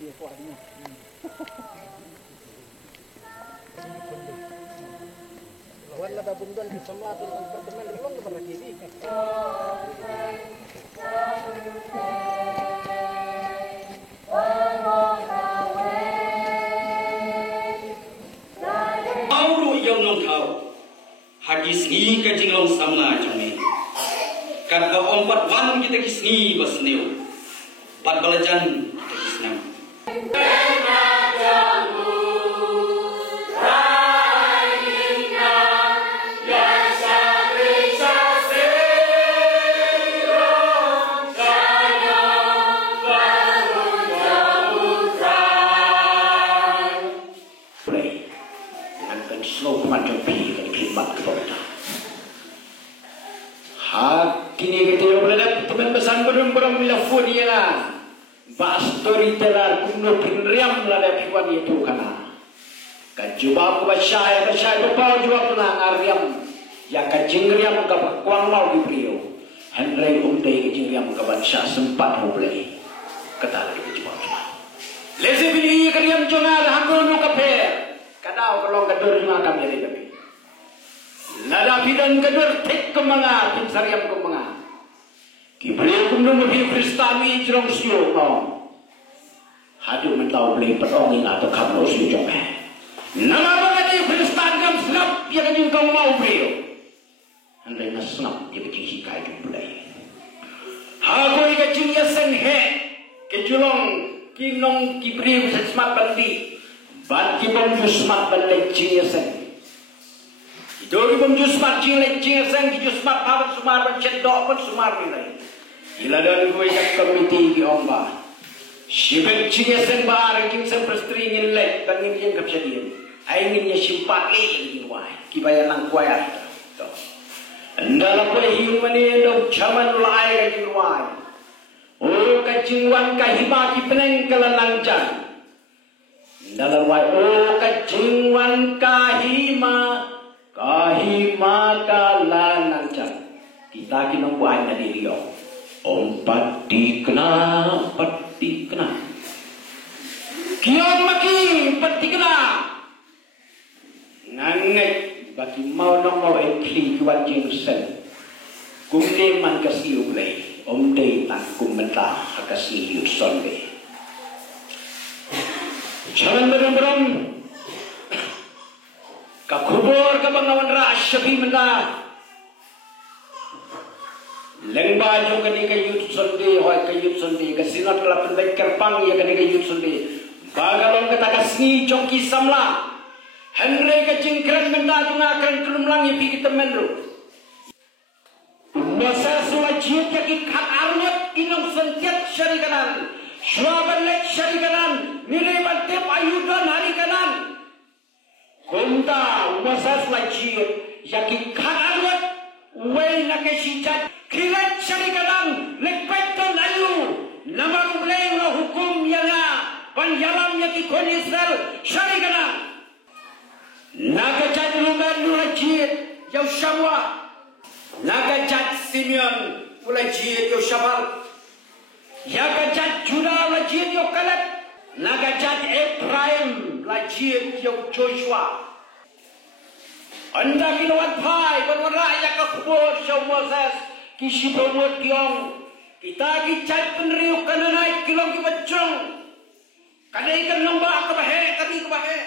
Wala da bundan di samlatin ang apartemen belum kepada kiri. Auru yang nong kau hadis ni kajinglau samna jome. Kat ompat wan kita kisni basneu. Pat balajan kita kisnam. Kini kita berada teman besan berang lafun yana bas storyteller kuno pinriam lada piwan itu kana kajubab basai bepau jawab na ariam ya kajingriam ka kuang mau di prio handrai umdai kajingriam ka bansa sempat hoblai kata lagi jawab lezi bini kariam jonga hamro ka per kadau kalong kadur makan dari tapi lada bidan kadur tek kemanga pinsariam kemanga kibri kumno mobil kristami jerong sio no hadu mentau beli pedong atau kamno sio jome nama bagati kristan kam snap ya kan kau mau beli andai na snap ya kecing hikai tu beli hago ika cinya sen he kejulong kinong kibri sesmat bandi banti bom jusmat balik cinya sen Dori bom jusmat cinya sen ki jusmat pawan sumar ban cendok pun sumar ni iladan gue jak komiti di omba sibek cinya sen bar jing sen prestri ngin lek dan ngin yang kapsadian ai ngin nya simpat le ngin wai ki bayan nang kuaya to ndala ko hiu mani do chaman lai ngin wai o ka jingwan ka hima ki peneng kala langjan ndala wai o ka jingwan ka hima kala langjan kita kinong buai na diriyo pati kena kiong maki pati kena ngangai bagi mau nong mau ekli kuan jing sen kumde man kasiu blai dei tak kum mentah kasiu sonbe jangan berem ka kubur ka bangawan ra syafi mentah lengba jong kani ka yut sonde hoy ka yut sonde ka sinat la pendek kerpang ya kani ka yut sonde bagalong kata kasni jongki samla henre ka jingkran menda tunga kan kelumlang pi kita menro masa suwajib ya ki khat arwat inong sentiat syarikanan swaban lek syarikanan nilai bantep ayudan hari kanan kunta masa suwajib ya ki khat arwat way na ke sijat kilat syarikanan lekpeton ayu nama uleng lo hukum yana panjalam yaki konisal syarikanan naga jat lumen nurajit yau syamwa naga jat Simeon ulajit yau syabal yaga jat Judah ulajit yau kalat naga jat Ephraim ulajit yau Joshua anda kilawan pai berwarna yaka kubur syau Moses kisi pemut kiong kita kicat peneriuk kananai kilong kibacong kadai kan nombak kebahe kami kebahe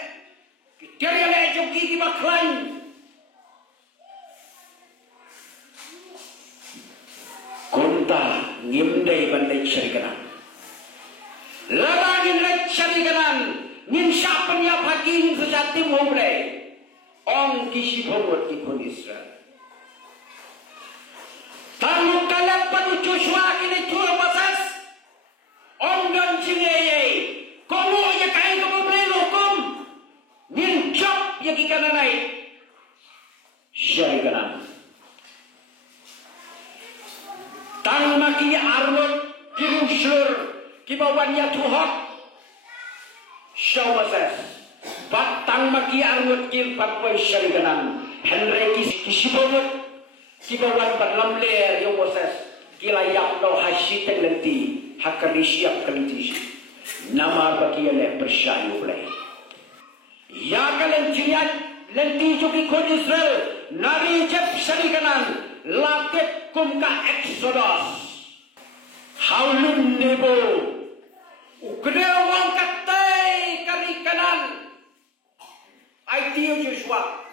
kita yang ejoki kibaklan kunta ngimdai bandai syarikanan lagangin lek syarikanan ngin syapan ya pagi sejati mulai ong kisi pemut kipun Israel tamu kalap panu Joshua kini tua basas om dan cingeye komu ya kai kamu beli hukum nin job ya kikana naik syarikanan tang maki arwat kirusur kibawan ya tuhok syawasas batang maki arwat kirpat wai syarikanan henry kisibawat kibawan berlam ler yang Moses kilayak do hasyit lenti hakarisiap kelenti Nama bagi oleh persyai oleh. Ya kalian cilian lenti juki kon Israel nari jep sari kanan laket kumka Exodus. Haulun nebo ukdewang katai kari kanan. Aitio Joshua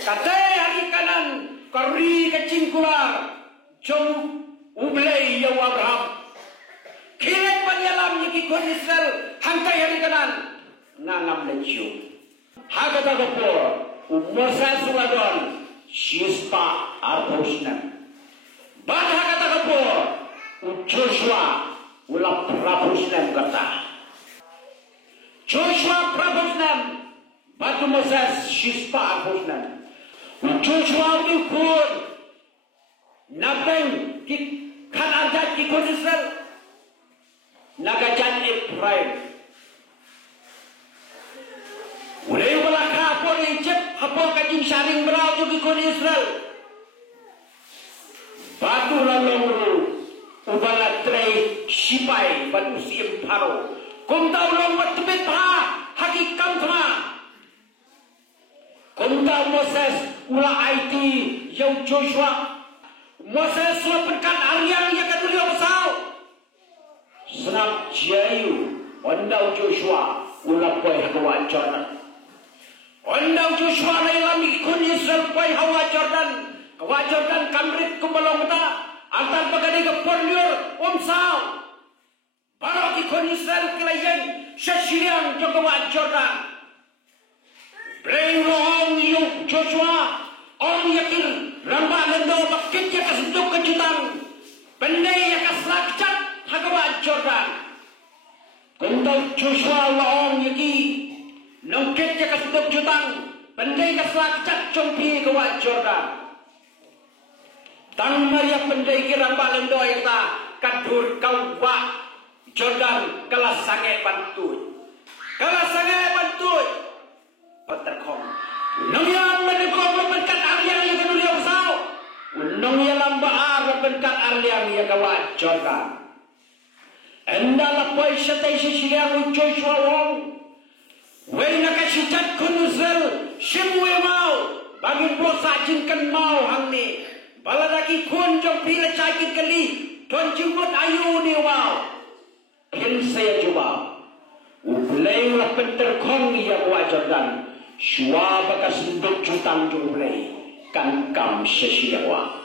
katai hari kanan kari kecingkular jom ublei yau Abraham. Kilat panyalam yuki kon Israel hantai hari kanan nangam lecu. Hagata gopor Moses suladon Shispa arpusnan. Bad hagata gopor Joshua ulap prabusnan kata. Joshua prabusnan batu Moses Shispa arpusnan. Joshua ukun napeng ki kan adat ki kon Israel nagajan Efraim. Ulay wala ka po ni Egypt hapo kajing saring berau jugi kon Israel. Batu lalong ubala trei sipai batu sim paro. Kum tau long matbet pa hakikam thma. Kum tau Moses ula IT yang Joshua. Moses suaperkan Aryang yang kadulio besau. Senap jayu ondau Joshua ula poi hakawan Jordan. Ondau Joshua laylam ikun Israel poi hawa Jordan. Kawa Jordan kamrit kumbalong mata. Antar pagani ke porliur umsau. Barok ikun Israel kelayan sesiliang jokawa Jordan. Bring rohong yung Joshua. Ong yakin ramba lendo bakit ya kasenduk kejutang. Pendai ya kaslakcat hakawa Jordan. Kuntau Joshua laong yaki. Nongket ya kasenduk jutang. Pendai kaslakcat congpi kawa Jordan. Tang Maria pendai kirang balendo ita kadur kawa Jordan kelas sange bantui. Kelas sange bantui. Peterkong. Nong yang menekong berbenkat Aryang yang kedua yang besau. Nong yang lambaar berbenkat Aryang yang kawa Jordan. Enda lapoi setai sisiang Joshua wong. Wei nakasicat kunusel semua mau. Bagi bosa jinkan mau hang ni. Baladaki kun jom pila cakit kali. Tuan jemput ayu ni wow. Ken saya coba. Ublay lah penterkong ya kawa Jordan. Shua bakas nduk jutang jumlay. Kan kam sesiawa.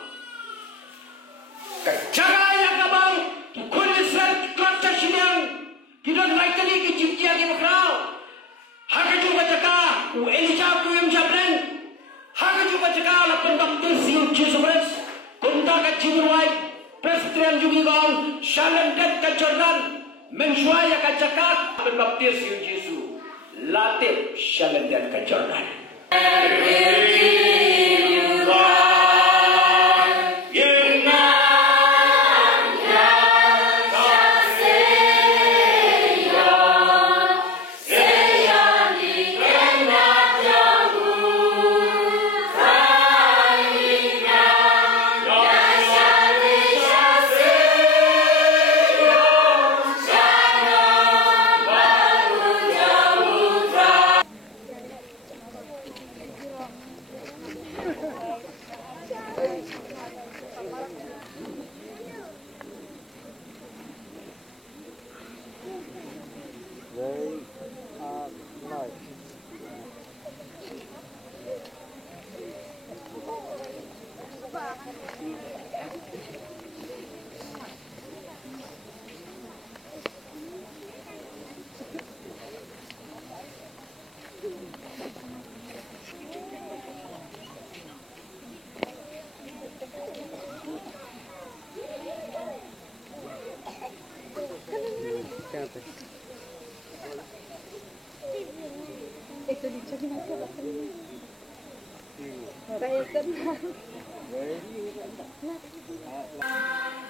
Kacara yang kabang. Kun Israel klot sesiang. Kidon naik kali kecipcia di makrau. Haka juga caka. Elisa ku yang jabren. Haka juga caka lah pendokter siu Jisubres. Kunta ka Cimurwai. Presbyterian juga gong. Shalom det ka Jordan. Mensuaya ka caka. Pendokter siu Jisu. Latif shalom det ka Jordan. Itu dicari macam apa ni? Saya kenal. Nah.